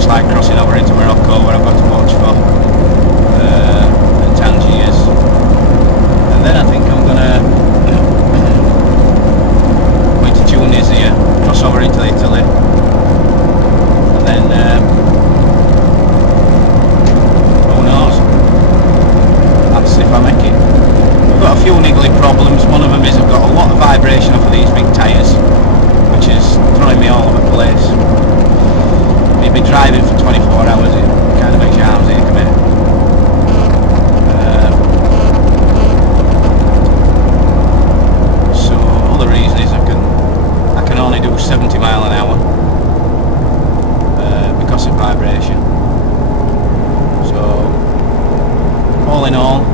it's like crossing over into Morocco, where I've got to watch for Tangiers, and then I think I'm gonna go into Tunisia, cross over into Italy, and then who knows? That's if I make it. I've got a few niggly problems. One of them is I've got a lot of vibration off of these big tyres, which is throwing me all over the place. You've been driving for 24 hours, it kind of makes your arms ache a bit. So other reason is I can only do 70 mile an hour because of vibration. So all in all,